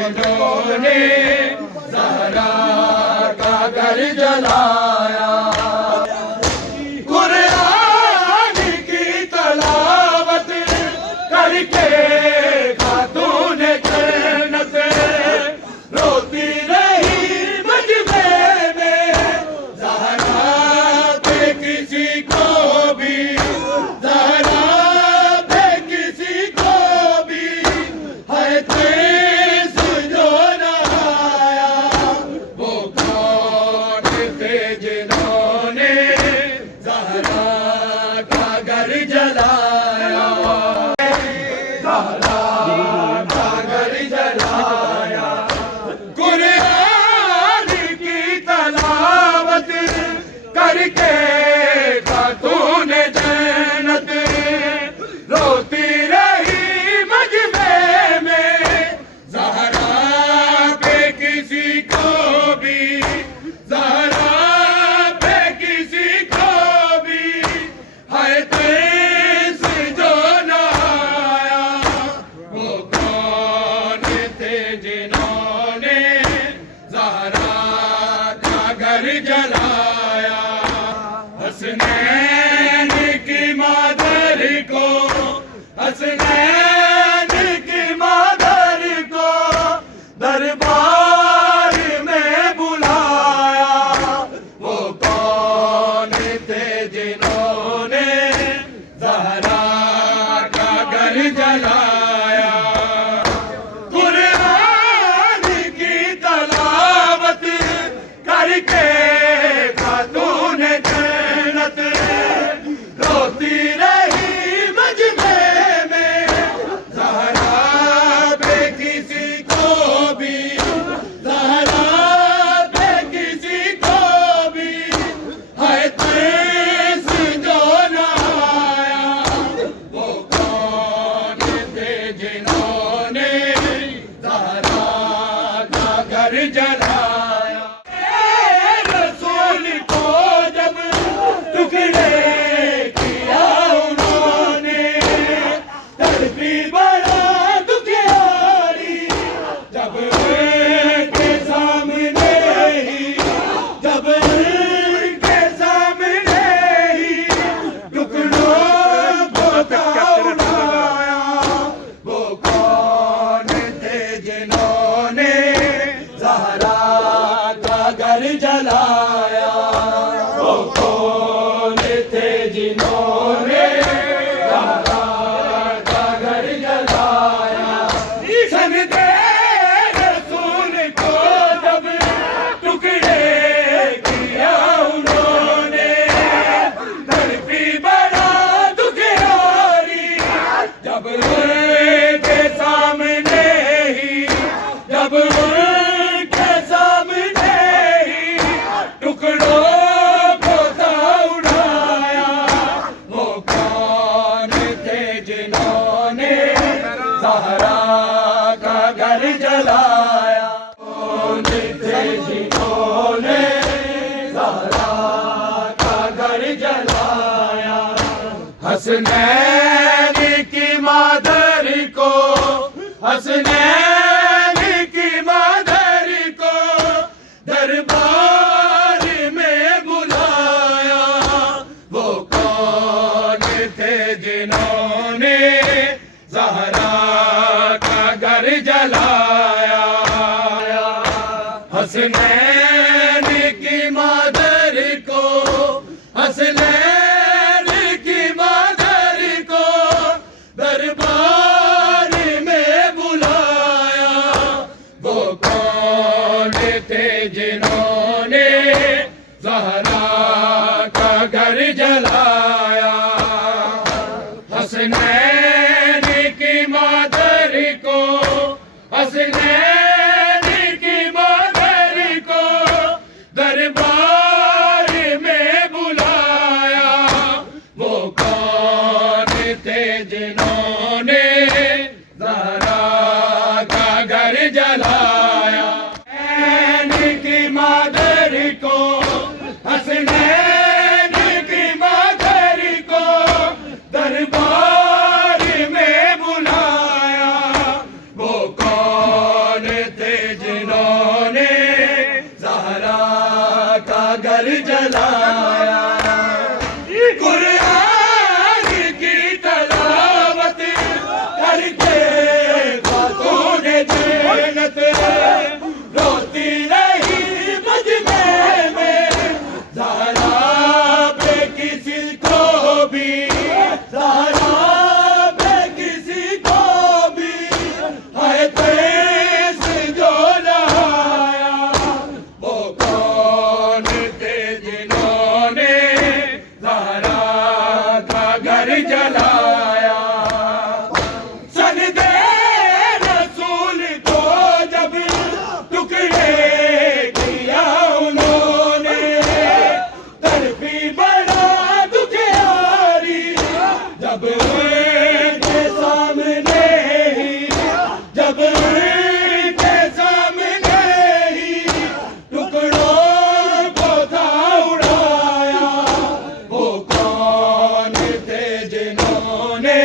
जिन्होंने ज़हरा का घर जलाया, कुरान की तलावत करके खातून जन्नत रोती रही मजमे में। ज़हरा पे किसी को भी, ज़हरा पे किसी को भी है तेज जो न आया। वो कौन थे जिन्होंने ज़हरा का घर जलाया, ज़हरा का घर जलाया। कुरान की तलावत करके खातून जन्नत रोती रही मजमे में। ज़हरा पे किसी को भी, ज़हरा पे किसी को भी है तेज जो न आया। वो कौन थे जिन्होंने ज़हरा का घर जलाया। हसनैन की मादर को, हसनैन की मादर को दरबार में बुलाया। वो कौन थे जिन्होंने ज़हरा का घर जलाया। कुरान की तलावत करके खातून जन्नत रोती रही मजमे में। ज़हरा पे किसी को भी, ज़हरा पे किसी को भी है तेज जो न आया। वो कौन थे जिन्होंने ज़हरा का घर जलाया। रसूल को जब टुकड़े किया उन्होंने, तड़पी बड़ा दुखियारी जब उनके सामने ही, जब उनके सामने ही टुकड़ों को उड़ाया। वो कौन थे जिन्होंने ज़हरा का घर जलाया। वो कौन थे जिन्होंने ज़हरा का घर जलाया। सजदे रसूल को जब टुकड़े किया उन्होंने, तड़पी बड़ा दुखियारी जब उनके सामने ही, जब उनके सामने ही टुकड़ों को उड़ाया। वो कौन थे जिन्होंने ज़हरा का घर जलाया। कौन थे जिन्होंने ज़हरा का घर जलाया। हसनैन की मादर को, हसनैन की मादर को दरबार में बुलाया। वो कौन थे जिन्होंने ज़हरा का घर जलाया। हसनैन की मादर को, हसनैन की मादर को दरबार में बुलाया। जलाया। कुरान की तलावत करके खातों ने जन्नत रोती रही मजमे में। ज़हरा पे किसी को भी, ज़हरा पे किसी को भी है तेज जो नहाया। वो कौन थे जिन्होंने ज़हरा का घर जलाया। सन दे रसूल को जब टुकड़े किया उन्होंने, तड़पी बड़ा दुखियारी जब उनके सामने ही, जब उनके सामने ही टुकड़ों को था उड़ाया। वो कौन थे जिन्होंने